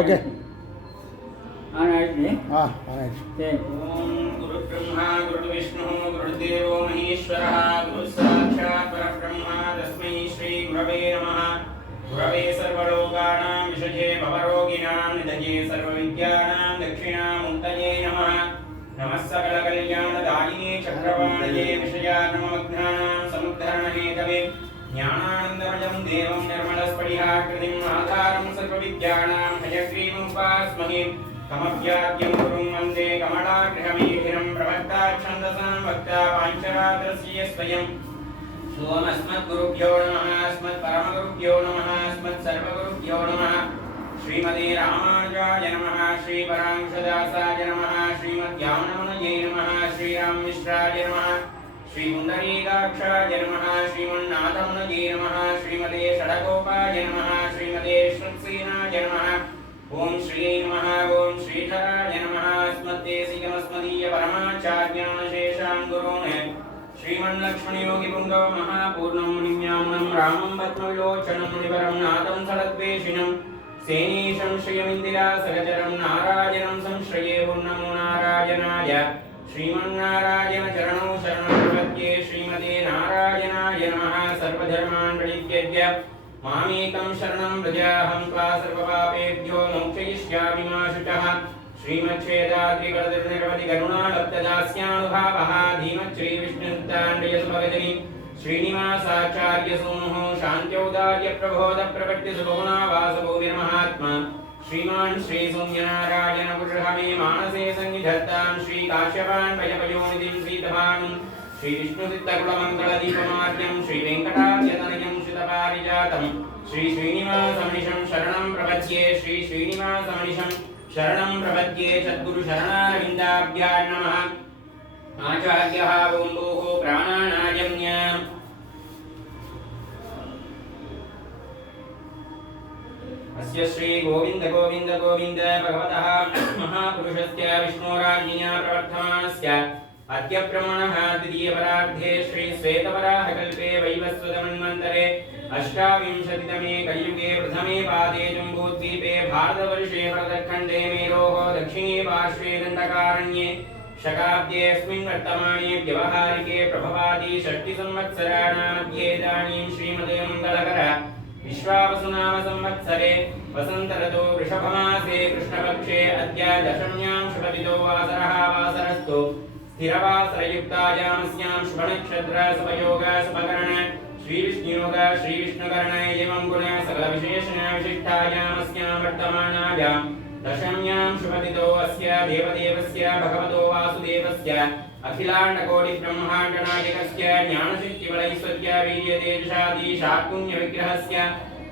Okay on ಆಯ್ತು. ಹಾಂ ಆಯ್ತು. ಓಂ ಗುರು ಬ್ರಹ್ಮ ಗುರು ವಿಷ್ಣು ಗುರುದೇವೋ ಮಹೇಶ್ವರಃ ಗುರು ಸಾಕ್ಷಾತ್ ಪರಬ್ರಹ್ಮ ತಸ್ಮೈ ಶ್ರೀ ಗುರವೇ ನಮಃ. ಗುರವೇ ಸರ್ವಲೋಕಾನಾಂ ವಿಷಜೇ ಭವರೋಗಿಣಾಂ ನಿಧಯೇ ಸರ್ವವಿದ್ಯಾನಾಂ ದಕ್ಷಿಣಾಮೂರ್ತಯೇ ನಮಃ. ನಮಃ ಸಕಲ ಕಲ್ಯಾಣದಾಯಿನೇ ಚಕ್ರವಾಣಯೇ ವಿಷಯಾನಮಗ್ನಾನಾಂ ಸಮುದ್ಧರಣಹೇತವೇ ಜ್ಞಾನಾನಂದಮಯಂ ದೇವಂ ನಿರ್ಮಲಸ್ಫಟಿಕಾಕೃತಿಂ ಆಧಾರಂ ಸರ್ವವಿದ್ಯಾನಾಂ ಹಯಗ್ರೀವముపాస్మహే. कमभ्याद्यं गुरुं वन्दे कमलागृहमेधिरं प्रवक्ता छन्दसां वक्ता पाञ्चरात्रस्य स्वयं. सोमस्मद्गुरुभ्यो नमः अस्मत्परमगुरुभ्यो नमः अस्मत्सर्वगुरुभ्यो नमः. श्रीमते रामानुजाय नमः श्रीपरांशदासाय नमः श्रीमद्यामनमनये नमः श्रीराममिश्राय नमः श्रीपुण्डरीकाक्षाय नमः श्रीमन्नाथमनये नमः श्रीमते षडगोपाय नमः श्रीमते श्रुतसेनाय नमः. ओम श्री नमः ओम श्रीधराय नमः. अस्मद्देशिकमस्मदीय परमाचार्यान् शेषान् गुरून् श्रीमन्लक्ष्मणयोगिपुङ्गव महापूर्णं मुनिम्यामुनं रामं पद्मविलोचनं मुनिवरं नादं सलद्वेषिणं सेनीशं श्रियमिन्दिरासहचरं नारायणं संश्रये नमो नारायणाय. श्रीमन्नारायण चरणौ शरणं प्रपद्ये श्रीमते नारायणाय नमः. सर्वधर्मान् परित्यज्य मामेकं शरणं व्रज अहं त्वा सर्वपापेभ्यो मोक्षयिष्यामि मा शुचः. श्रीमच्छेदाद्रिवरदनिरवधिकरुणालब्धदास्यानुभावः धीमच्छ्रीविष्णुताण्डयसुभगजनि श्रीनिवासाचार्यसूनुः शान्त्यौदार्यप्रबोधप्रपत्तिसुभुवनावासभूमिर्महात्मा श्रीमान् श्रीशून्यनारायणपुरुषः मे मानसे सन्निधत्तां श्रीकाश्यपान् भयपयोनिधिं श्रीतभानुं श्रीविष्णुचित्तकुलमङ्गलदीपमार्यं श्रीवेङ्कटाद्यतनयं श्रितपारिजातं श्रीश्रीनिवासमनिशं शरणं प्रपद्ये श्रीश्रीनिवासमनिशं शरणं प्रपद्ये. सद्गुरुशरणारविन्दाभ्यां नमः. आचार्यः ओम्भोः प्राणानायम्याम् अस्य श्री गोविन्द गोविन्द गोविन्द भगवतः महापुरुषस्य विष्णोराज्ञया प्रवर्तमानस्य अद्य ब्रह्मणः द्वितीयपरार्धे श्री श्वेतवराहकल्पे वैवस्वतमन्वन्तरे अष्टाविंशतितमे कलियुगे प्रथमे पादे जम्बूद्वीपे भारतवर्षे भरतखण्डे मेरोः दक्षिणे पार्श्वे दण्डकारण्ये शकाब्देऽस्मिन् वर्तमाने व्यवहारिके प्रभवादि षष्टिसंवत्सराणामध्ये इदानीं श्रीमते मङ्गलकर विश्वावसुनाम संवत्सरे वसन्तऋतौ वृषभमासे कृष्णपक्षे अद्य दशम्यां शुभतिथौ वासरः वासरस्तु स्थिरवासरयुक्तायामस्यां शुभनक्षत्र शुभयोग शुभकरण श्रीविष्णुयोग श्रीविष्णुकरण एवं गुण सकलविशेषण विशिष्टायामस्यां वर्तमानायां दशम्यां शुभतिथौ अस्य देवदेवस्य भगवतो वासुदेवस्य अखिलाण्डकोटिब्रह्माण्डनायकस्य ज्ञानशक्तिबलैश्वर्य वीर्यतेजशादीशात्पुण्यविग्रहस्य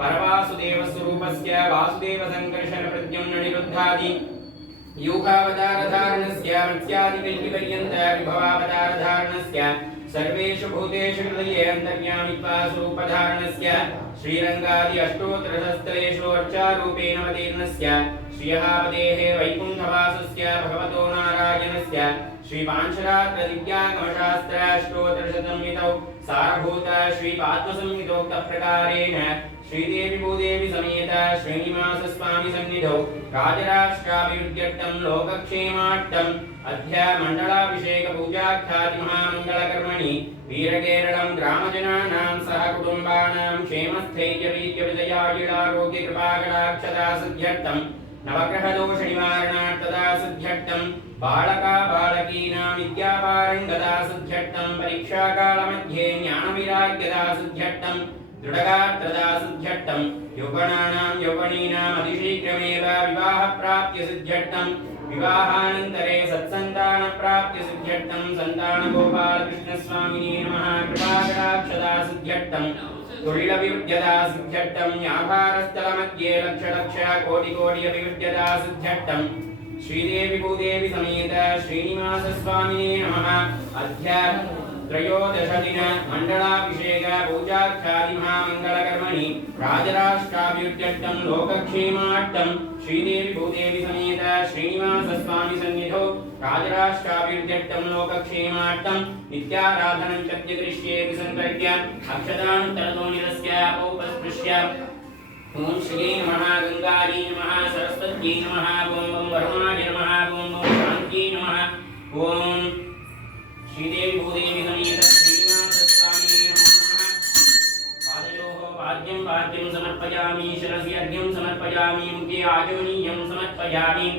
परवासुदेवस्वरूपस्य वासुदेवसङ्कर्षणप्रद्युम्ननिरुद्धादि यूकावतारधारणस्य मत्स्यादिकल्पिपर्यन्त विभवावतारधारणस्य सर्वेषु भूतेषु हृदये अन्तर्यामित्वा स्वरूपधारणस्य श्रीरङ्गादि अष्टोत्तरस्थलेषु अर्चारूपेण अवतीर्णस्य श्रियहापदेः वैकुण्ठवासस्य भगवतो नारायणस्य श्रीपाञ्चरात्रदिव्यागमशास्त्राष्टोत्तरशतंहितौ सारभूत श्रीपात्मसंहितोक्तप्रकारेण श्रीदेवी भूदेवी समेत श्रीनिवासस्वामी सन्निधौ राजराष्ट्राभिवृद्ध्यर्थं लोकक्षेमार्थम् अद्य मण्डलाभिषेकपूजाख्यातिमहामङ्गलकर्मणि वीरकेरळं ग्रामजनानां सह कुटुम्बानां क्षेमस्थैर्यवीर्यविजयायुरारोग्यकृपाकटाक्षदा सिद्ध्यर्थं नवग्रहदोषनिवारणार्थदा सिद्ध्यर्थं बालका बालकीनां विद्यापारङ्गदा सिद्ध्यर्थं परीक्षाकालमध्ये ज्ञानविराग्यदा सिद्ध्यर्थं दृढगात्रदा सिद्ध्यर्थं यौवनानां यौवनीनाम् अतिशीघ्रमेव विवाहप्राप्ति सिद्ध्यर्थं विवाहानन्तरे सत्सन्तानप्राप्ति सिद्ध्यर्थं सन्तानगोपालकृष्णस्वामिने नमः कृपाकटाक्षदा सिद्ध्यर्थं तुल्यविविध्यदा सिद्ध्यर्थं व्यापारस्थलमध्ये लक्ष कोटि अभिविध्यदा सिद्ध्यर्थं श्रीदेवी भूदेवी समेत श्रीनिवासस्वामिने नमः. अद्य त्रयोदशदिन मण्डलाभिषेक पूजाख्यातिमहामङ्गलकर्मणि राजराष्ट्राभिवृद्ध्यर्थं लोकक्षेमार्थं श्रीदेवी भूदेवी समेत श्रीनिवासस्वामी सन्निधौ राजराष्ट्राभिवृद्ध्यर्थं लोकक्षेमार्थं नित्याराधनं चद्यदृश्येति सङ्कल्प्य अक्षतान्तरतो निरस्य औपस्पृश्य ओम श्री नमः गंगायै नमः सरस्वती बृहस्पत्यै नमः ओम बम वरुणाय नमः ओम बम शान्त्यै नमः ओम श्रीदेवी भूदेवी समेत श्रीनिवासस्वामिने नमो नमः पादयोः पाद्यं समर्पयामि शिरसि अर्घ्यं समर्पयामि मुखे आचमनीयं समर्पयामि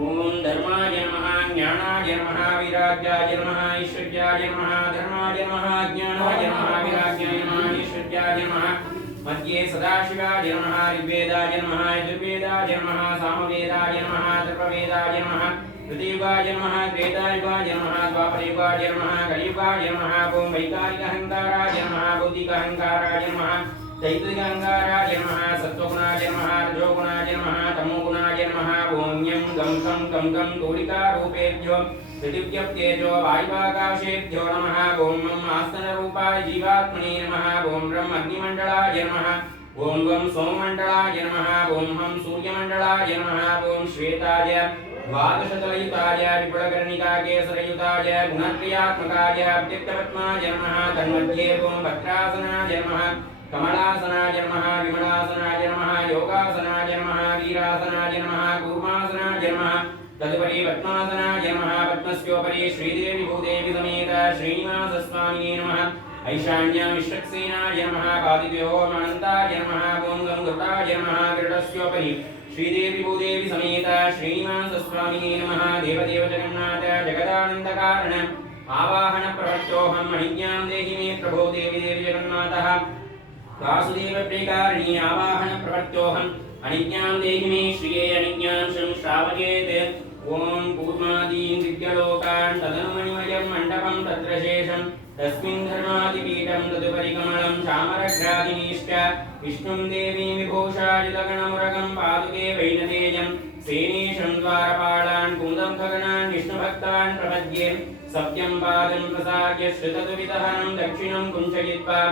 ओम धर्माय नमः ज्ञानाय नमः वैराग्याय नमः ऐश्वर्याय नमः धर्माय नमः ज्ञानाय नमः वैराग्याय नमः ऐश्वर्याय नमः मध्ये सदाशिवाय नमः ऋग्वेदाय नमः यजुर्वेदाय नमः सामवेदाय नमः अथर्ववेदाय नमः कृतयुगाय नमः त्रेतायुगाय नमः द्वापरयुगाय नमः कलियुगाय नमः ओम वैकारिकहंकाराय नमः बौद्धिकहंकाराय नमः दैविकांगाराय नमः सत्वगुणाय नमः रजोगुणाय नमः तमोगुणाय नमः ओम यं गं गं तोडिकारूपेभ्यो पृथिव्यप्तेजो वायुवाकाशेभ्यो नमः ओम मम आस्तनरूपाय जीवात्मने नमः ओम रं अग्निमण्डलाय नमः ओम वं सोममण्डलाय नमः ओम हं सूर्यमण्डलाय नमः ओम श्वेताय द्वादशतलयुताय विपुलकर्णिकाकेसरयुताय गुणत्रयात्मकाय अव्यक्तपद्माय नमः तन्मध्ये ओम भद्रासनाय नमः कमलासनाय नमः विमलासनाय नमः योगासनाय नमः वीरासनाय नमः कूर्मासनाय नमः तदुपरि पद्मासनाय नमः पद्मस्योपरि श्रीदेवी भूदेवी समेत श्रीनिवासस्वामिने नमः ऐशान्य विश्वक्सेनाय नमः पादिभ्यो अनन्ताय नमः ओम गंगरुडाय नमः गरुडस्योपरि श्रीदेवी भूदेवी समेत श्रीनिवासस्वामिने नमः देवदेव जगन्नाथ जगदानन्दकारण आवाहन प्रवृत्तोऽहं मणिज्ञानं देहि मे प्रभो देवी देवी जगन्नाथः वासुदेव प्रियकारिणी आवाहन प्रवर्त्योऽहम् अनिज्ञां देहि मे श्रिये अनिज्ञां श्रावयेत् ओम कूर्मादीन् दिव्यलोकान् तदनुमणिमयं मण्डपं तत्र शेषं तस्मिन् धर्मादिपीठं तदुपरि कमलं चामरग्रादिनीश्च विष्णुं देवीं विभूषायुतगणमुरगं पादुके वैनतेयं सेनेशं द्वारपालान् कुन्दं विष्णुभक्तान् प्रपद्ये सत्यं पादं प्रसाद्य श्रुतदुरितहनं दक्षिणं कुञ्चयित्वा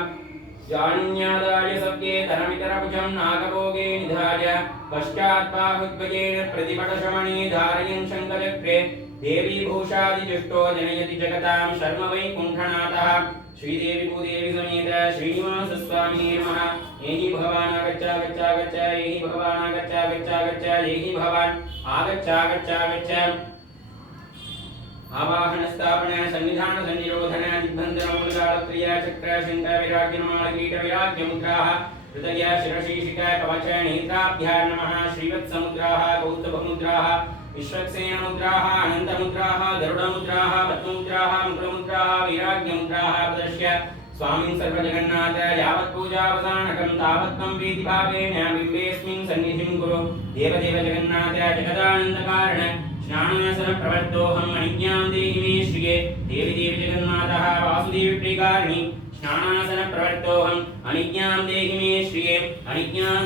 जानुन्यादाय सत्ये धनमितरभुजं नागभोगे निधाय पश्चात्बाहुद्वयेन प्रतिपटशमणे धारयन् शङ्खचक्रे देवी भूषादिजुष्टो जनयति जगतां शर्म वैकुण्ठनाथः श्रीदेवी भूदेवी समेत श्रीनिवासस्वामिने नमः एहि भगवान् आगच्छ आगच्छ आगच्छ एहि भगवान् आगच्छ आगच्छ आगच्छ एहि भगवान् आगच्छ आगच्छ आगच्छ आवाहन स्थापन सन्निधान सन्निरोधन दिग्बंधन मूलदालत्रिय चक्र शंख विराग्यमाण कीट विराग्य मुद्राः हृदय शिरशीशिका कवच नेत्राभ्यां नमः श्रीवत्स मुद्राः कौस्तुभ मुद्राः विश्वक्सेन मुद्राः अनंत मुद्राः गरुड मुद्राः पद्म मुद्राः मुद्र मुद्राः विराग्य मुद्राः प्रदर्श्य स्वामिन् सर्वजगन्नाथ यावत् पूजावसानकं तावत् त्वं प्रीतिभावेन बिम्बेऽस्मिन् सन्निधिं कुरु देवदेव जगन्नाथ जगदानन्दकारण स्नानासन प्रवर्तोऽहं अनिज्ञां देहि मे श्रिये देवी देवी जगन्मातः वासुदेवी प्रियकारिणी स्नानासन प्रवर्तोऽहं अनिज्ञां देहि मे श्रिये अनिज्ञां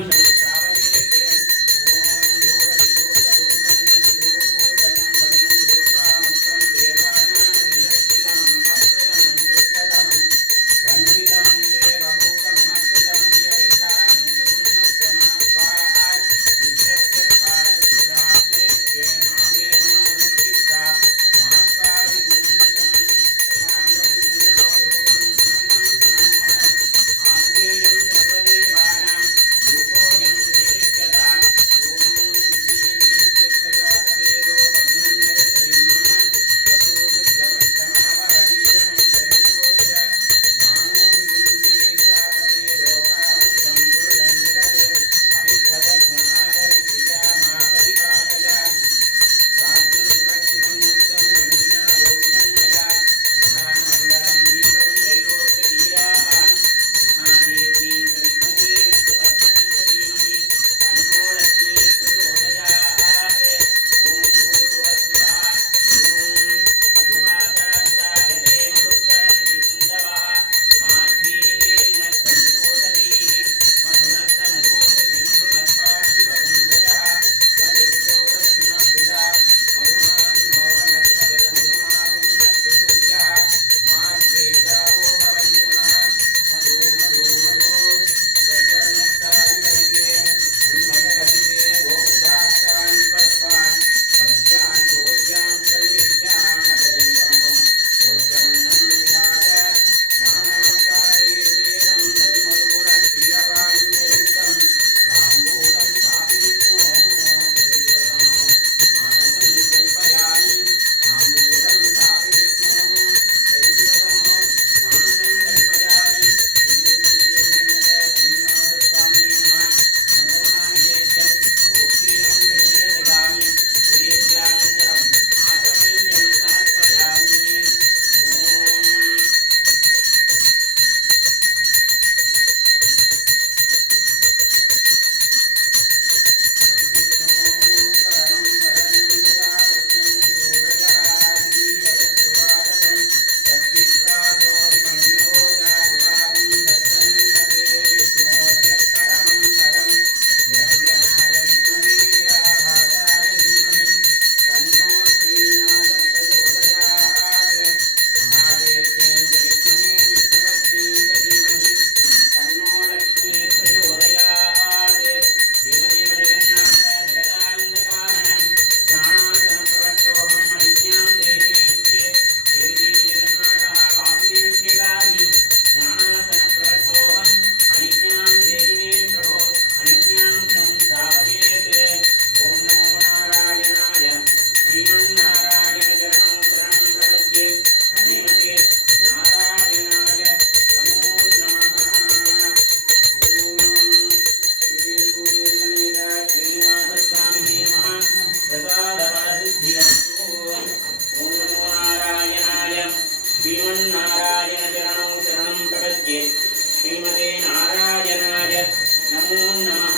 नमः